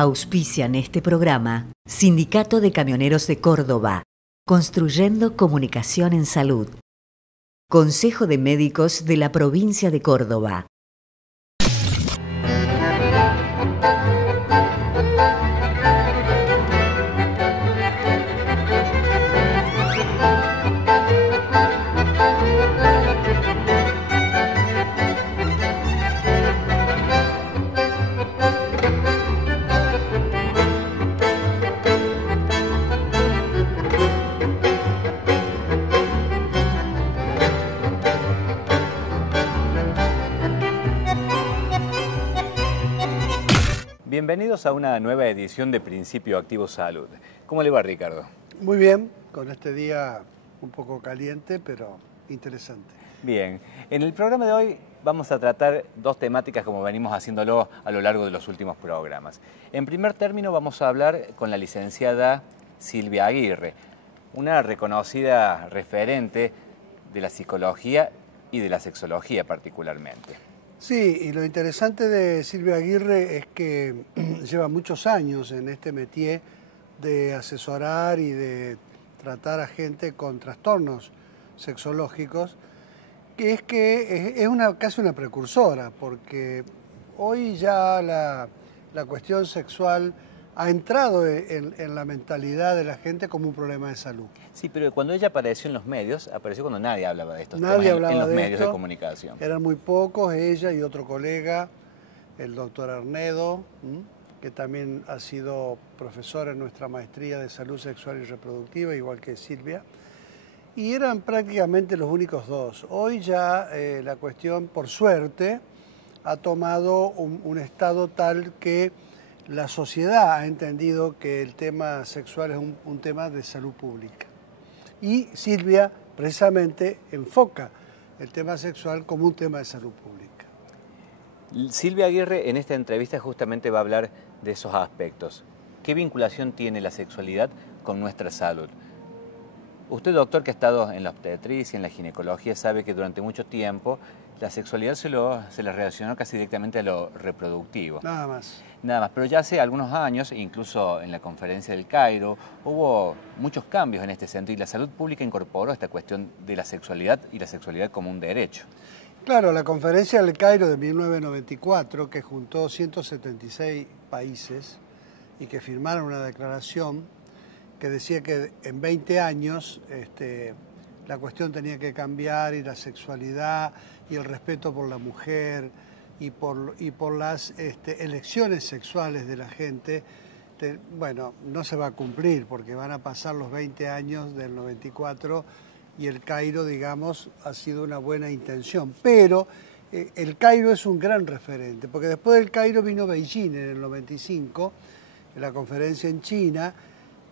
Auspician este programa Sindicato de Camioneros de Córdoba, Construyendo Comunicación en Salud. Consejo de Médicos de la Provincia de Córdoba. Bienvenidos a una nueva edición de Principio Activo Salud. ¿Cómo le va, Ricardo? Muy bien, con este día un poco caliente, pero interesante. Bien, en el programa de hoy vamos a tratar dos temáticas como venimos haciéndolo a lo largo de los últimos programas. En primer término vamos a hablar con la licenciada Silvia Aguirre, una reconocida referente de la psicología y de la sexología particularmente. Sí, y lo interesante de Silvia Aguirre es que lleva muchos años en este métier de asesorar y de tratar a gente con trastornos sexológicos, que es casi una precursora, porque hoy ya la cuestión sexual ha entrado en la mentalidad de la gente como un problema de salud. Sí, pero cuando ella apareció en los medios, apareció cuando nadie hablaba de estos temas en los medios de comunicación. Eran muy pocos, ella y otro colega, el doctor Arnedo, que también ha sido profesor en nuestra maestría de salud sexual y reproductiva, igual que Silvia, y eran prácticamente los únicos dos. Hoy ya la cuestión, por suerte, ha tomado un estado tal que la sociedad ha entendido que el tema sexual es un tema de salud pública. Y Silvia precisamente enfoca el tema sexual como un tema de salud pública. Silvia Aguirre en esta entrevista justamente va a hablar de esos aspectos. ¿Qué vinculación tiene la sexualidad con nuestra salud? Usted, doctor, que ha estado en la obstetricia, en la ginecología, sabe que durante mucho tiempo la sexualidad se la relacionó casi directamente a lo reproductivo. Nada más. Nada más, pero ya hace algunos años, incluso en la conferencia del Cairo, hubo muchos cambios en este sentido y la salud pública incorporó esta cuestión de la sexualidad y la sexualidad como un derecho. Claro, la conferencia del Cairo de 1994, que juntó 176 países y que firmaron una declaración que decía que en 20 años la cuestión tenía que cambiar y la sexualidad y el respeto por la mujer y por las elecciones sexuales de la gente, bueno, no se va a cumplir porque van a pasar los 20 años del 94 y el Cairo, digamos, ha sido una buena intención. Pero el Cairo es un gran referente, porque después del Cairo vino Beijing en el 95, en la conferencia en China,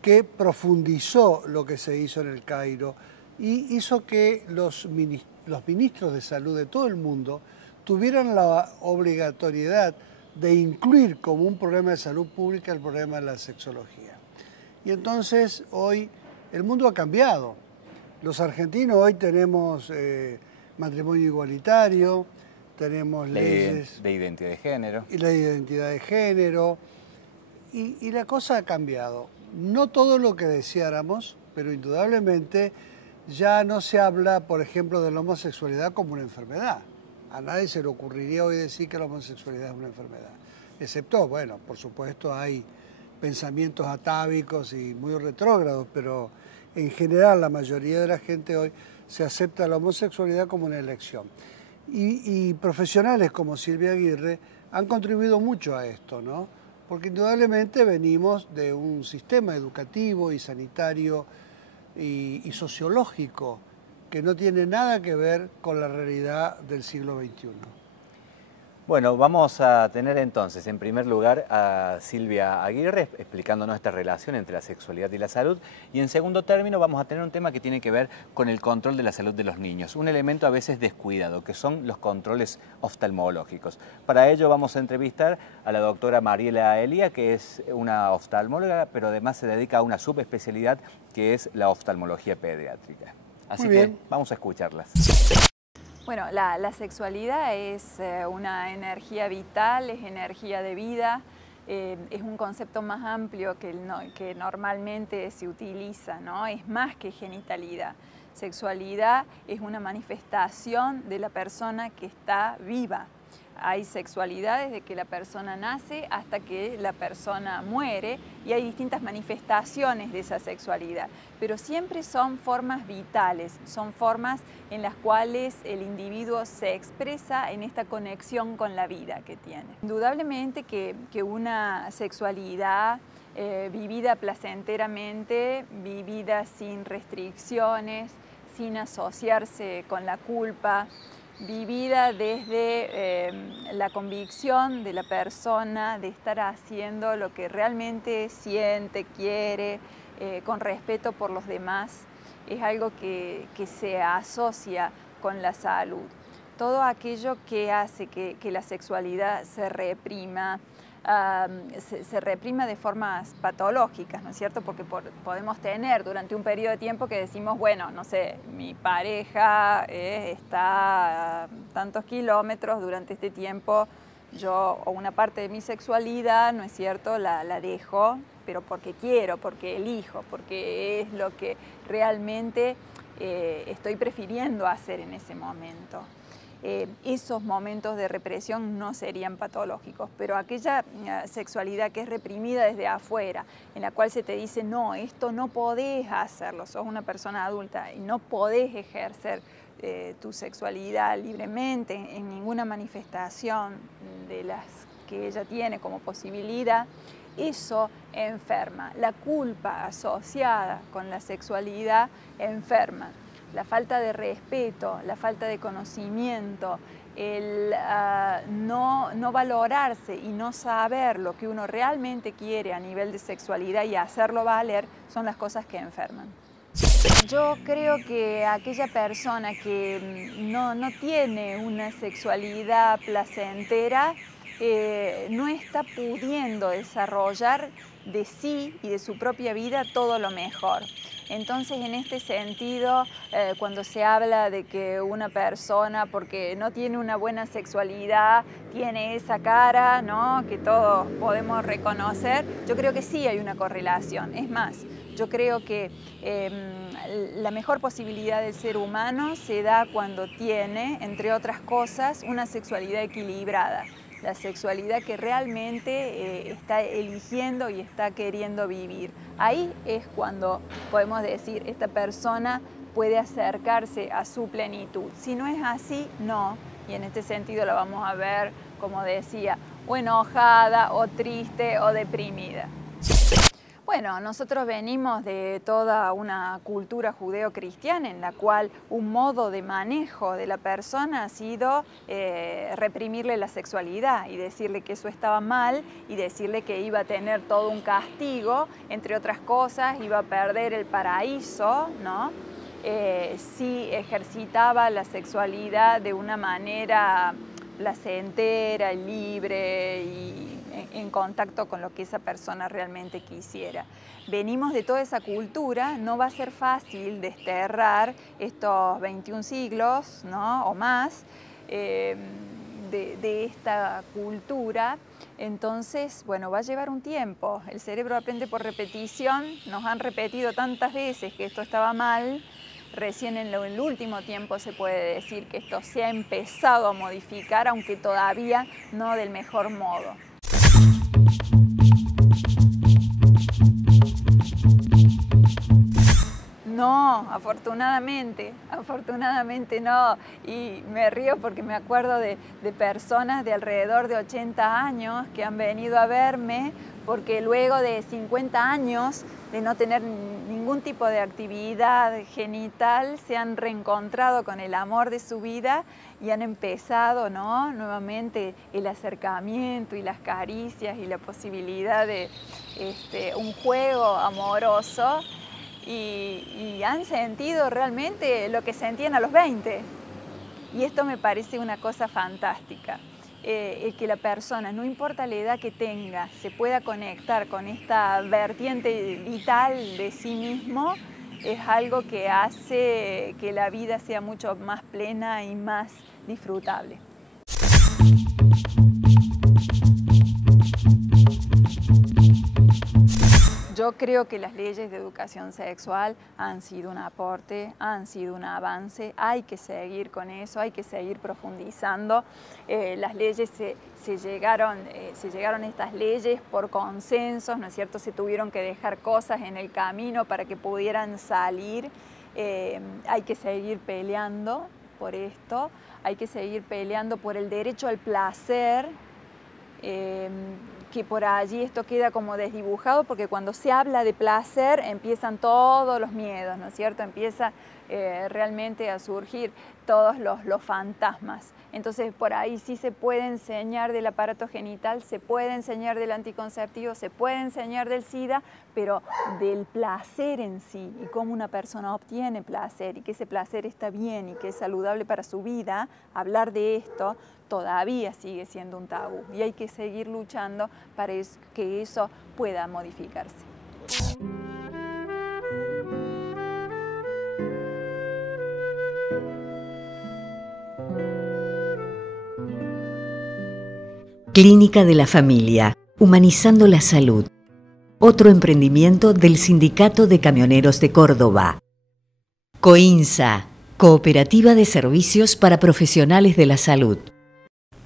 que profundizó lo que se hizo en el Cairo y hizo que los ministros de salud de todo el mundo tuvieran la obligatoriedad de incluir como un problema de salud pública el problema de la sexología. Y entonces hoy el mundo ha cambiado. Los argentinos hoy tenemos matrimonio igualitario, tenemos leyes de identidad de género. Y la identidad de género. Y la cosa ha cambiado. No todo lo que deseáramos, pero indudablemente ya no se habla, por ejemplo, de la homosexualidad como una enfermedad. A nadie se le ocurriría hoy decir que la homosexualidad es una enfermedad. Excepto, bueno, por supuesto hay pensamientos atávicos y muy retrógrados, pero en general la mayoría de la gente hoy se acepta la homosexualidad como una elección. Y profesionales como Silvia Aguirre han contribuido mucho a esto, ¿no? Porque indudablemente venimos de un sistema educativo y sanitario y sociológico que no tiene nada que ver con la realidad del siglo XXI. Bueno, vamos a tener entonces en primer lugar a Silvia Aguirre explicándonos esta relación entre la sexualidad y la salud y en segundo término vamos a tener un tema que tiene que ver con el control de la salud de los niños, un elemento a veces descuidado que son los controles oftalmológicos. Para ello vamos a entrevistar a la doctora Mariela Elia, que es una oftalmóloga pero además se dedica a una subespecialidad que es la oftalmología pediátrica. Así que vamos a escucharlas. Bueno, la sexualidad es una energía vital, es energía de vida, es un concepto más amplio que normalmente se utiliza, ¿no? Es más que genitalidad. Sexualidad es una manifestación de la persona que está viva. Hay sexualidad desde que la persona nace hasta que la persona muere y hay distintas manifestaciones de esa sexualidad, pero siempre son formas vitales, son formas en las cuales el individuo se expresa en esta conexión con la vida que tiene. Indudablemente que una sexualidad vivida placenteramente, vivida sin restricciones, sin asociarse con la culpa, vivida desde la convicción de la persona de estar haciendo lo que realmente siente, quiere, con respeto por los demás, es algo que se asocia con la salud. Todo aquello que hace que la sexualidad se reprima, se reprima de formas patológicas, ¿no es cierto? Porque podemos tener durante un periodo de tiempo que decimos, bueno, no sé, mi pareja está a tantos kilómetros, durante este tiempo yo o una parte de mi sexualidad, ¿no es cierto?, la dejo, pero porque quiero, porque elijo, porque es lo que realmente estoy prefiriendo hacer en ese momento. Esos momentos de represión no serían patológicos, pero aquella sexualidad que es reprimida desde afuera, en la cual se te dice, no, esto no podés hacerlo, sos una persona adulta y no podés ejercer tu sexualidad libremente en ninguna manifestación de las que ella tiene como posibilidad, eso enferma. La culpa asociada con la sexualidad enferma. La falta de respeto, la falta de conocimiento, el no valorarse y no saber lo que uno realmente quiere a nivel de sexualidad y hacerlo valer son las cosas que enferman. Yo creo que aquella persona que no tiene una sexualidad placentera no está pudiendo desarrollar de sí y de su propia vida todo lo mejor. Entonces, en este sentido, cuando se habla de que una persona, porque no tiene una buena sexualidad, tiene esa cara, ¿no?, que todos podemos reconocer, yo creo que sí hay una correlación. Es más, yo creo que la mejor posibilidad del ser humano se da cuando tiene, entre otras cosas, una sexualidad equilibrada. La sexualidad que realmente está eligiendo y está queriendo vivir. Ahí es cuando podemos decir, esta persona puede acercarse a su plenitud. Si no es así, no. Y en este sentido la vamos a ver, como decía, o enojada, o triste, o deprimida. Bueno, nosotros venimos de toda una cultura judeo-cristiana en la cual un modo de manejo de la persona ha sido reprimirle la sexualidad y decirle que eso estaba mal y decirle que iba a tener todo un castigo, entre otras cosas, iba a perder el paraíso, ¿no? Si ejercitaba la sexualidad de una manera placentera, libre y en contacto con lo que esa persona realmente quisiera. Venimos de toda esa cultura, no va a ser fácil desterrar estos 21 siglos, ¿no?, o más de esta cultura. Entonces, bueno, va a llevar un tiempo. El cerebro aprende por repetición, nos han repetido tantas veces que esto estaba mal. Recién en el último tiempo se puede decir que esto se ha empezado a modificar, aunque todavía no del mejor modo. No, afortunadamente no. Y me río porque me acuerdo de personas de alrededor de 80 años que han venido a verme porque luego de 50 años de no tener ningún tipo de actividad genital se han reencontrado con el amor de su vida y han empezado, ¿no?, nuevamente el acercamiento y las caricias y la posibilidad de un juego amoroso. Y han sentido realmente lo que sentían a los 20. Y esto me parece una cosa fantástica. El que la persona, no importa la edad que tenga, se pueda conectar con esta vertiente vital de sí mismo, es algo que hace que la vida sea mucho más plena y más disfrutable. Yo creo que las leyes de educación sexual han sido un aporte, han sido un avance, hay que seguir con eso, hay que seguir profundizando. Las leyes se llegaron estas leyes por consensos, ¿no es cierto? Se tuvieron que dejar cosas en el camino para que pudieran salir. Hay que seguir peleando por esto, hay que seguir peleando por el derecho al placer, que por allí esto queda como desdibujado, porque cuando se habla de placer empiezan todos los miedos, ¿no es cierto? Empieza realmente a surgir todos los fantasmas. Entonces por ahí sí se puede enseñar del aparato genital, se puede enseñar del anticonceptivo, se puede enseñar del SIDA, pero del placer en sí y cómo una persona obtiene placer y que ese placer está bien y que es saludable para su vida, hablar de esto todavía sigue siendo un tabú y hay que seguir luchando para que eso pueda modificarse. Clínica de la Familia, humanizando la salud. Otro emprendimiento del Sindicato de Camioneros de Córdoba. COINSA, Cooperativa de Servicios para Profesionales de la Salud.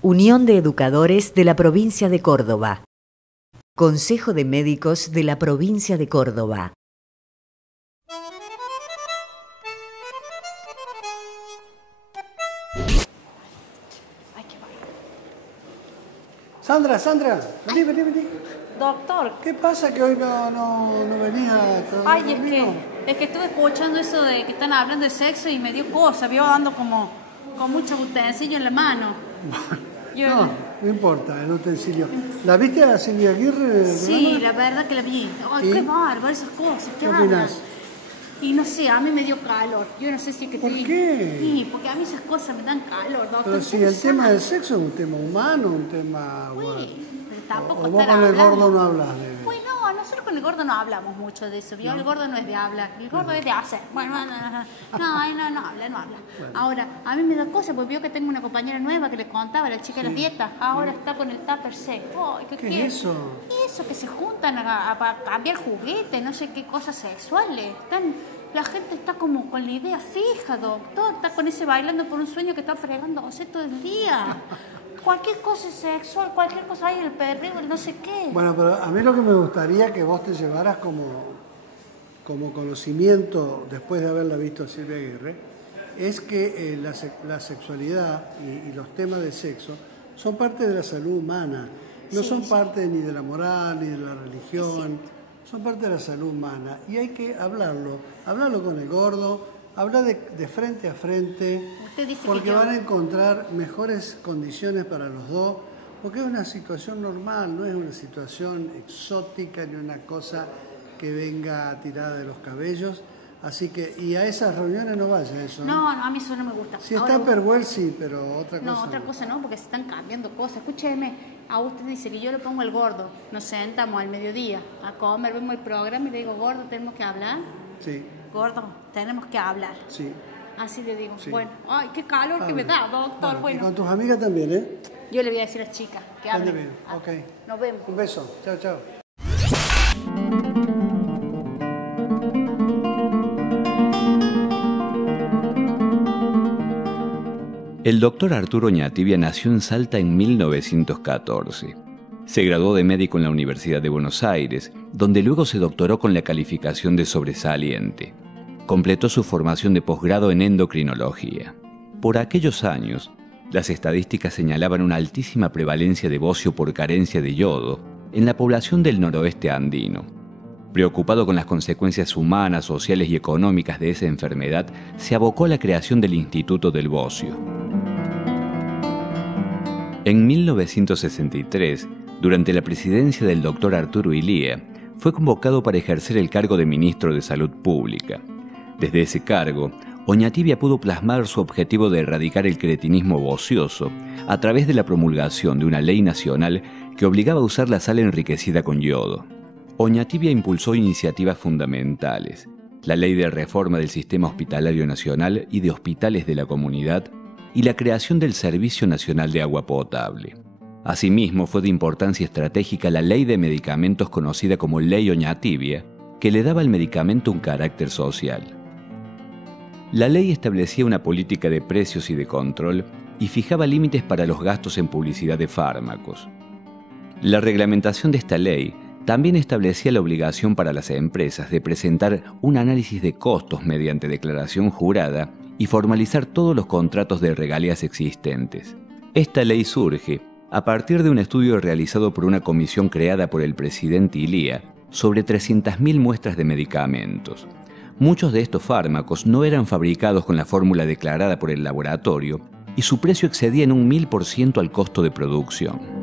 Unión de Educadores de la Provincia de Córdoba. Consejo de Médicos de la Provincia de Córdoba. Sandra, vení. Doctor. ¿Qué pasa que hoy no venía a trabajar Ay, conmigo? es que estuve escuchando eso de que están hablando de sexo y me dio cosa, vio dando como con mucho utensilio en la mano. No importa el utensilio. ¿La viste a Silvia Aguirre? Sí, la verdad que la vi. Ay, qué bárbaro esas cosas, ¿Qué opinas? Y no sé, a mí me dio calor. Yo no sé si es que ¿Por qué? Sí, porque a mí esas cosas me dan calor, doctor. Pero si el tema del sexo es un tema humano, un tema... Sí, pero tampoco o vos con el gordo no hablas de... Pues no, nosotros con el gordo no hablamos mucho de eso, ¿vio? El gordo no es de hablar, el gordo es de hacer. Bueno, no habla. Bueno. Ahora, a mí me da cosa, porque vio que tengo una compañera nueva que le contaba, la chica de las dietas, ahora está con el tupper sex. Oh, ¿Qué es eso? Eso, que se juntan a cambiar juguetes, no sé qué cosas sexuales. La gente está como con la idea fija, doctor, está con ese bailando por un sueño que está fregándose todo el día. Cualquier cosa sexual, cualquier cosa hay, el perreo, el no sé qué. Bueno, pero a mí lo que me gustaría que vos te llevaras como conocimiento, después de haberla visto a Silvia Aguirre, es que la sexualidad y los temas de sexo son parte de la salud humana. No son parte ni de la moral, ni de la religión, son parte de la salud humana. Y hay que hablarlo con el gordo, hablar de frente a frente, porque van a encontrar mejores condiciones para los dos, porque es una situación normal, no es una situación exótica ni una cosa que venga tirada de los cabellos. Así que, y a esas reuniones no vaya eso. No, a mí eso no me gusta. Si está Perwell, sí, pero otra cosa no. Otra cosa no, porque se están cambiando cosas. Escúcheme, a usted dice que yo le pongo el gordo, nos sentamos al mediodía a comer, vemos el programa y le digo, gordo, ¿tenemos que hablar? Sí. Gordo, tenemos que hablar. Sí. Así le digo. Sí. Bueno, ay, qué calor que me da, doctor. Bueno. Y con tus amigas también, ¿eh? Yo le voy a decir a las chicas que hablen. Bien. Ok. Nos vemos. Un beso. Chao. El doctor Arturo Oñatibia nació en Salta en 1914. Se graduó de médico en la Universidad de Buenos Aires, donde luego se doctoró con la calificación de sobresaliente. Completó su formación de posgrado en endocrinología. Por aquellos años, las estadísticas señalaban una altísima prevalencia de bocio por carencia de yodo en la población del noroeste andino. Preocupado con las consecuencias humanas, sociales y económicas de esa enfermedad, se abocó a la creación del Instituto del Bocio. En 1963, durante la presidencia del doctor Arturo Illia, fue convocado para ejercer el cargo de ministro de Salud Pública. Desde ese cargo, Oñatibia pudo plasmar su objetivo de erradicar el cretinismo bocioso a través de la promulgación de una ley nacional que obligaba a usar la sal enriquecida con yodo. Oñatibia impulsó iniciativas fundamentales: la Ley de Reforma del Sistema Hospitalario Nacional y de Hospitales de la Comunidad y la creación del Servicio Nacional de Agua Potable. Asimismo, fue de importancia estratégica la ley de medicamentos conocida como Ley Oñativia, que le daba al medicamento un carácter social. La ley establecía una política de precios y de control y fijaba límites para los gastos en publicidad de fármacos. La reglamentación de esta ley también establecía la obligación para las empresas de presentar un análisis de costos mediante declaración jurada y formalizar todos los contratos de regalías existentes. Esta ley surge a partir de un estudio realizado por una comisión creada por el presidente Ilía sobre 300.000 muestras de medicamentos. Muchos de estos fármacos no eran fabricados con la fórmula declarada por el laboratorio y su precio excedía en un 1000% al costo de producción.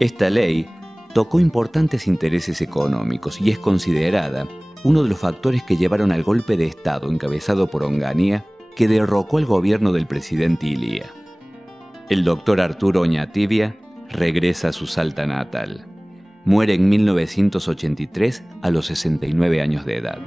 Esta ley tocó importantes intereses económicos y es considerada uno de los factores que llevaron al golpe de Estado encabezado por Onganía, que derrocó al gobierno del presidente Ilía. El doctor Arturo Oñativia regresa a su Salta natal. Muere en 1983 a los 69 años de edad.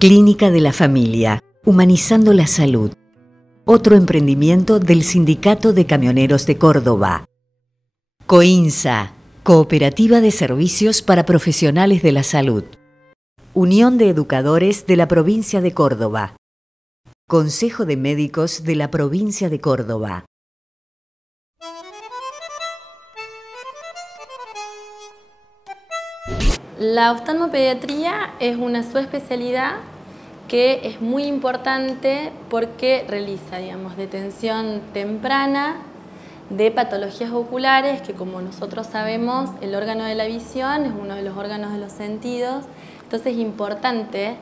Clínica de la Familia, humanizando la salud. Otro emprendimiento del Sindicato de Camioneros de Córdoba. COINSA, Cooperativa de Servicios para Profesionales de la Salud. Unión de Educadores de la Provincia de Córdoba. Consejo de Médicos de la Provincia de Córdoba. La oftalmopediatría es una subespecialidad que es muy importante porque realiza, detención temprana de patologías oculares, que como nosotros sabemos, el órgano de la visión es uno de los órganos de los sentidos, entonces es importante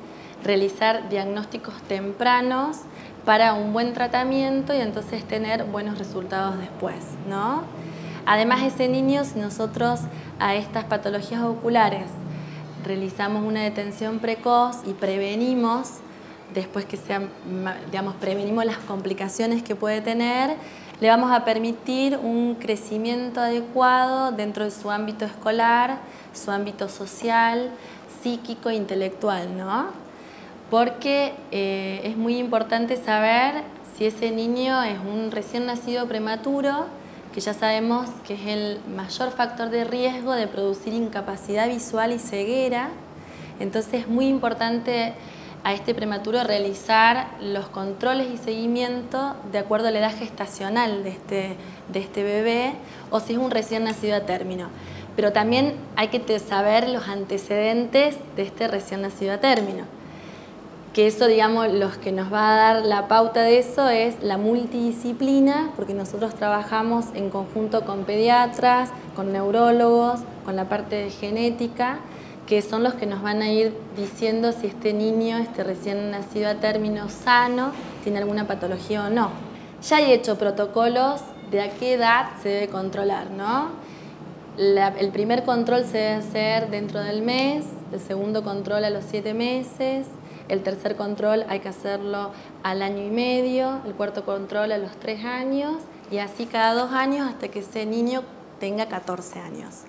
realizar diagnósticos tempranos para un buen tratamiento y entonces tener buenos resultados después, ¿no? Además, ese niño, si nosotros a estas patologías oculares realizamos una detención precoz y prevenimos, después que prevenimos las complicaciones que puede tener, le vamos a permitir un crecimiento adecuado dentro de su ámbito escolar, su ámbito social, psíquico e intelectual, ¿no? Porque es muy importante saber si ese niño es un recién nacido prematuro, que ya sabemos que es el mayor factor de riesgo de producir incapacidad visual y ceguera. Entonces es muy importante a este prematuro realizar los controles y seguimiento de acuerdo a la edad gestacional de este bebé, o si es un recién nacido a término. Pero también hay que saber los antecedentes de este recién nacido a término. Que eso, los que nos va a dar la pauta de eso es la multidisciplina, porque nosotros trabajamos en conjunto con pediatras, con neurólogos, con la parte de genética, que son los que nos van a ir diciendo si este niño, este recién nacido a término sano, tiene alguna patología o no. Ya hay hecho protocolos de a qué edad se debe controlar, ¿no? El primer control se debe hacer dentro del mes, el segundo control a los 7 meses, el tercer control hay que hacerlo al año y medio, el cuarto control a los 3 años y así cada 2 años hasta que ese niño tenga 14 años.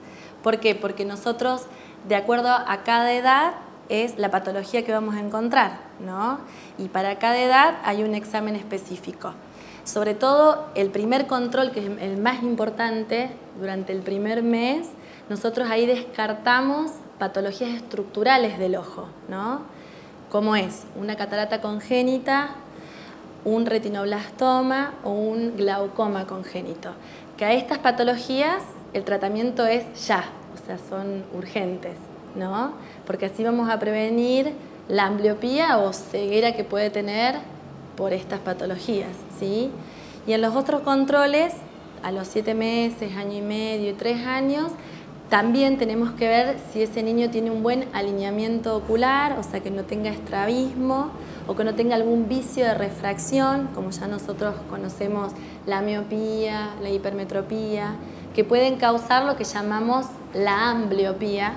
¿Por qué? Porque nosotros, de acuerdo a cada edad, es la patología que vamos a encontrar, ¿no? Y para cada edad hay un examen específico. Sobre todo, el primer control, que es el más importante, durante el primer mes, nosotros ahí descartamos patologías estructurales del ojo, ¿no? Como es una catarata congénita, un retinoblastoma o un glaucoma congénito. Que a estas patologías el tratamiento es ya, o sea, son urgentes, ¿no? Porque así vamos a prevenir la ambliopía o ceguera que puede tener por estas patologías, ¿sí? Y en los otros controles, a los 7 meses, año y medio y 3 años, También tenemos que ver si ese niño tiene un buen alineamiento ocular, o sea, que no tenga estrabismo o que no tenga algún vicio de refracción, como ya nosotros conocemos la miopía, la hipermetropía, que pueden causar lo que llamamos la ambliopía,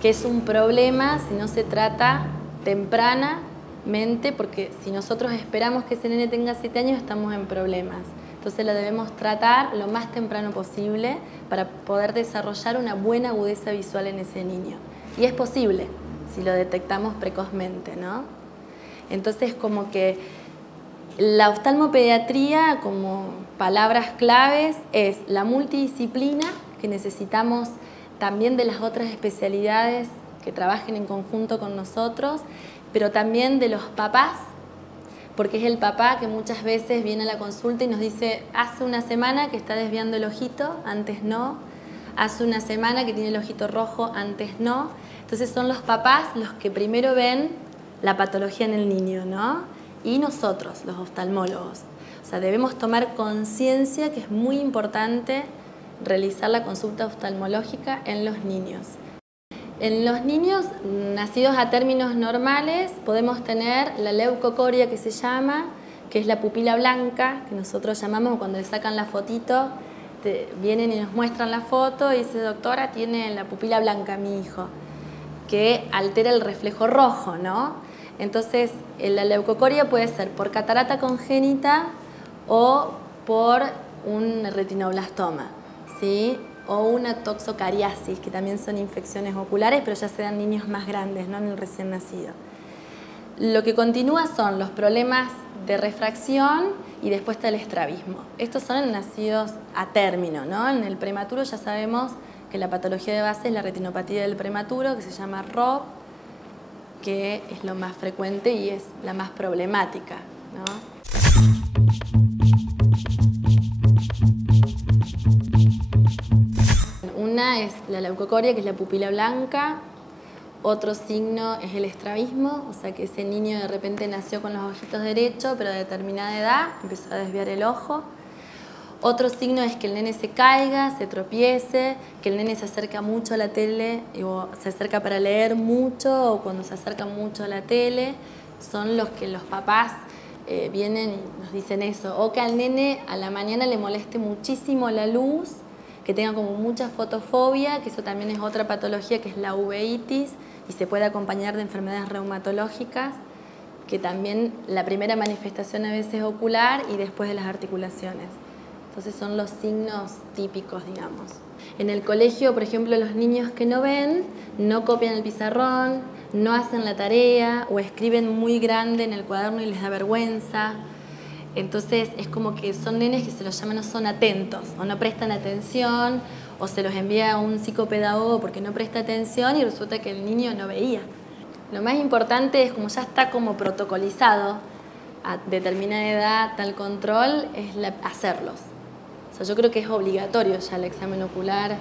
que es un problema si no se trata tempranamente, porque si nosotros esperamos que ese nene tenga 7 años estamos en problemas. Entonces lo debemos tratar lo más temprano posible para poder desarrollar una buena agudeza visual en ese niño. Y es posible si lo detectamos precozmente, ¿no? Entonces, como que la oftalmopediatría, como palabras claves, es la multidisciplina, que necesitamos también de las otras especialidades que trabajen en conjunto con nosotros, pero también de los papás, porque es el papá que muchas veces viene a la consulta y nos dice, hace una semana que está desviando el ojito, antes no, hace una semana que tiene el ojito rojo, antes no. Entonces son los papás los que primero ven la patología en el niño, ¿no? Y nosotros, los oftalmólogos. O sea, debemos tomar conciencia que es muy importante realizar la consulta oftalmológica en los niños. En los niños nacidos a términos normales podemos tener la leucocoria, que se llama, que es la pupila blanca, que nosotros llamamos cuando le sacan la fotito, vienen y nos muestran la foto y dice, doctora, tiene la pupila blanca mi hijo, que altera el reflejo rojo, ¿no? Entonces, la leucocoria puede ser por catarata congénita o por un retinoblastoma, ¿sí? O una toxocariasis, que también son infecciones oculares, pero ya se dan niños más grandes, no en el recién nacido. Lo que continúa son los problemas de refracción y después está el estrabismo. Estos son en nacidos a término, ¿no? En el prematuro ya sabemos que la patología de base es la retinopatía del prematuro, que se llama ROP, que es lo más frecuente y es la más problemática, ¿no? Una es la leucocoria, que es la pupila blanca. Otro signo es el estrabismo, o sea que ese niño de repente nació con los ojitos derechos, pero a determinada edad empezó a desviar el ojo. Otro signo es que el nene se caiga, se tropiece, que el nene se acerca mucho a la tele, o se acerca para leer mucho, o cuando se acerca mucho a la tele, son los que los papás vienen y nos dicen eso. O que al nene a la mañana le moleste muchísimo la luz, que tenga como mucha fotofobia, que eso también es otra patología, que es la uveitis, y se puede acompañar de enfermedades reumatológicas, que también la primera manifestación a veces es ocular y después de las articulaciones. Entonces son los signos típicos, digamos. En el colegio, por ejemplo, los niños que no ven, no copian el pizarrón, no hacen la tarea o escriben muy grande en el cuaderno y les da vergüenza. Entonces es como que son nenes que se los llaman no son atentos, o no prestan atención, o se los envía a un psicopedagogo porque no presta atención y resulta que el niño no veía. Lo más importante es, como ya está como protocolizado a determinada edad tal control, es hacerlos. O sea, yo creo que es obligatorio ya el examen ocular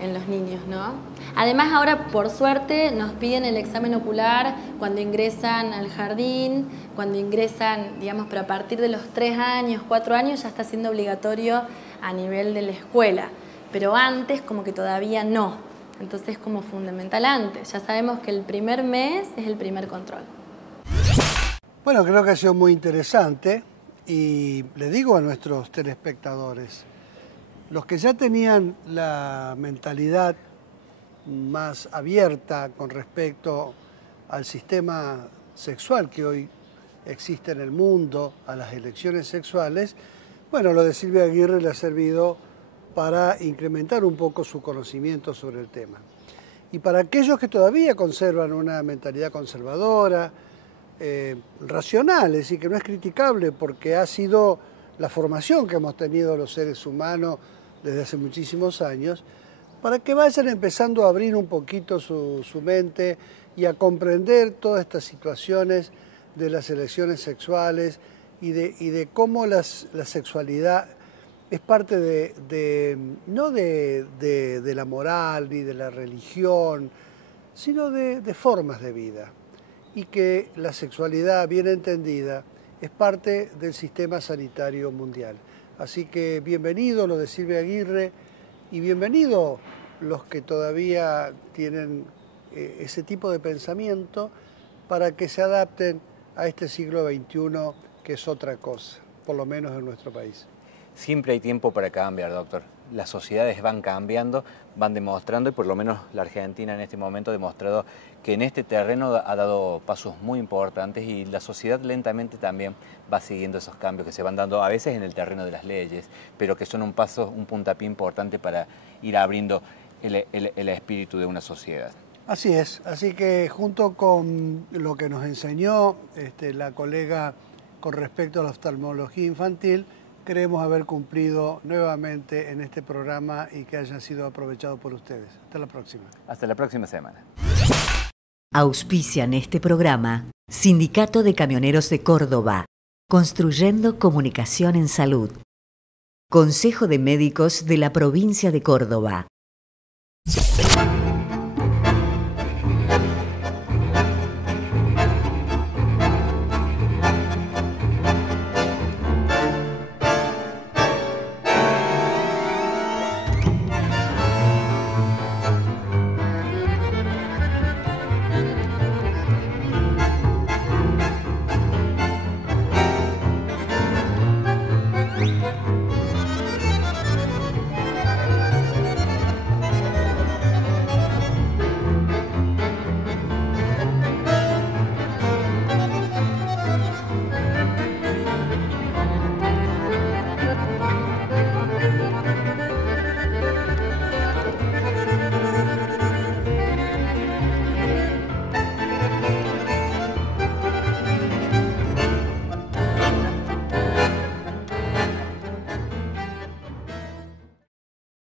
en los niños, ¿no? Además, ahora, por suerte, nos piden el examen ocular cuando ingresan al jardín, cuando ingresan, digamos, pero a partir de los 3 años, 4 años ya está siendo obligatorio a nivel de la escuela. Pero antes como que todavía no. Entonces es como fundamental antes. Ya sabemos que el primer mes es el primer control. Bueno, creo que ha sido muy interesante y le digo a nuestros telespectadores, los que ya tenían la mentalidad más abierta con respecto al sistema sexual que hoy existe en el mundo, a las elecciones sexuales, bueno, lo de Silvia Aguirre le ha servido para incrementar un poco su conocimiento sobre el tema. Y para aquellos que todavía conservan una mentalidad conservadora, racional, es decir, que no es criticable porque ha sido la formación que hemos tenido los seres humanos desde hace muchísimos años, para que vayan empezando a abrir un poquito su mente y a comprender todas estas situaciones de las elecciones sexuales y de cómo la sexualidad es parte no de la moral ni de la religión, sino de formas de vida. Y que la sexualidad bien entendida es parte del sistema sanitario mundial. Así que bienvenido lo de Silvia Aguirre y bienvenido los que todavía tienen ese tipo de pensamiento para que se adapten a este siglo XXI, que es otra cosa, por lo menos en nuestro país. Siempre hay tiempo para cambiar, doctor. Las sociedades van cambiando, van demostrando, y por lo menos la Argentina en este momento ha demostrado que en este terreno ha dado pasos muy importantes, y la sociedad lentamente también va siguiendo esos cambios que se van dando, a veces en el terreno de las leyes, pero que son un puntapié importante para ir abriendo el espíritu de una sociedad. Así es, así que junto con lo que nos enseñó la colega con respecto a la oftalmología infantil, creemos haber cumplido nuevamente en este programa y que haya sido aprovechado por ustedes. Hasta la próxima. Hasta la próxima semana. Auspician este programa Sindicato de Camioneros de Córdoba, Construyendo Comunicación en Salud. Consejo de Médicos de la Provincia de Córdoba.